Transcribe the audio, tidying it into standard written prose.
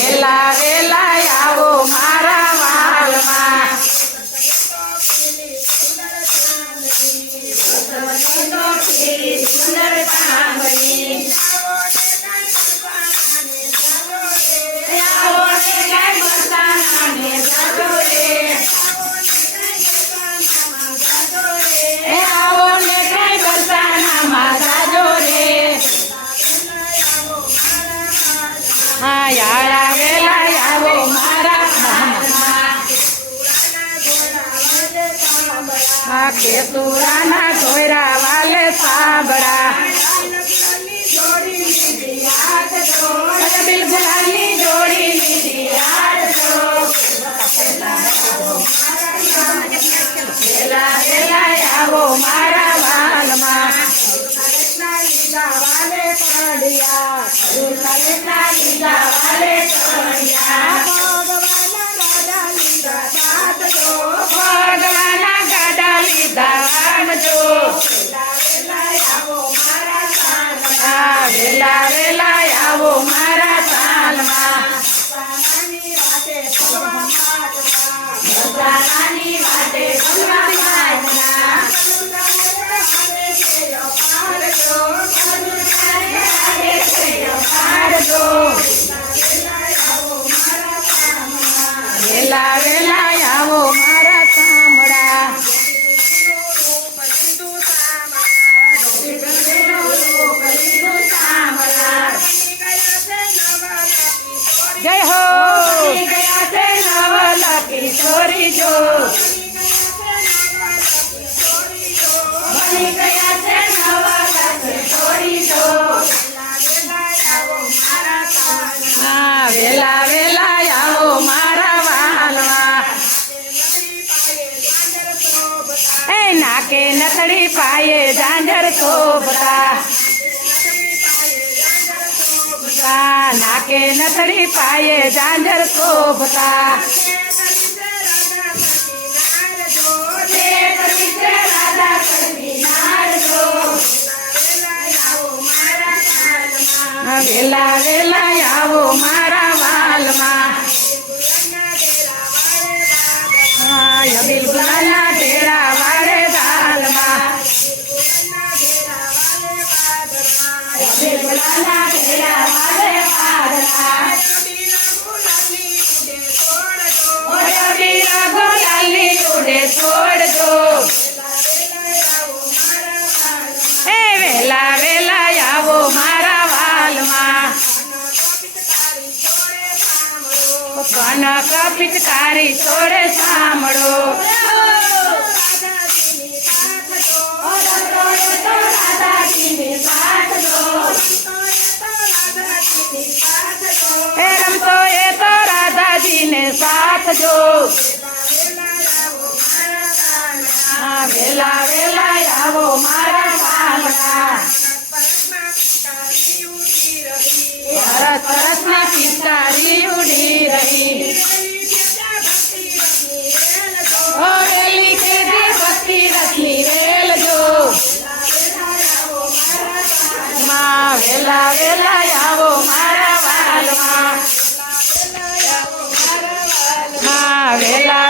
વેલા વેલા આવો મારા વાલમાં સુંદર ચાંદની આવો ને જય બરસાનાને જાજો રે આવો ને જય બરસાનામાં જાજો રે હા યાળા વેલા આવો મારા હા કેતુરાના ધોયરા વાલે સાંભળા બિલગુલાની જોડી લીધી વેલા વેલા આવો મારા વાલમાં વાલે કડિયા લીધા વાલે કડિયા ભગવાના ગાડા લીધા વાણજો વેલા વેલા આવો મારા સાલમાં બધાની વાટે વેલા વેલા આવો મારા સામડા જય હો ગયા છે નવલા કિશોરી જો બની ગયા છે નવલા કિશોરી જો હા વેલા વેલા આવો મારા વાલમાં એ નાકે નથડી પાયે ઝાંઝર શોભતા નાકે નથડી પાયે ઝાંઝર શોભતા વેલા વેલા આવો મારા વાલમાં બિલગુલાના ઢેરા વાળે દાલમાં બિલગુલાના ઢેરા વાળે પાદરા ગુલાલી ઉડે છોડજો એ વેલા વેલા આવો મારા વાલમાં કનક પિચકારી છોડે સાંભળો એ રમતો એ તો રાધાજીને સાથ જો હા વેલા વેલા આવો મારા વાલમાં સરસ સરસ ના પિચકારી ઉડી રહી ઓ રેલી કે દી ભક્તિ રસની રેલ જો માં વેલા વેલા આવો મારા વાલમાં માં વેલા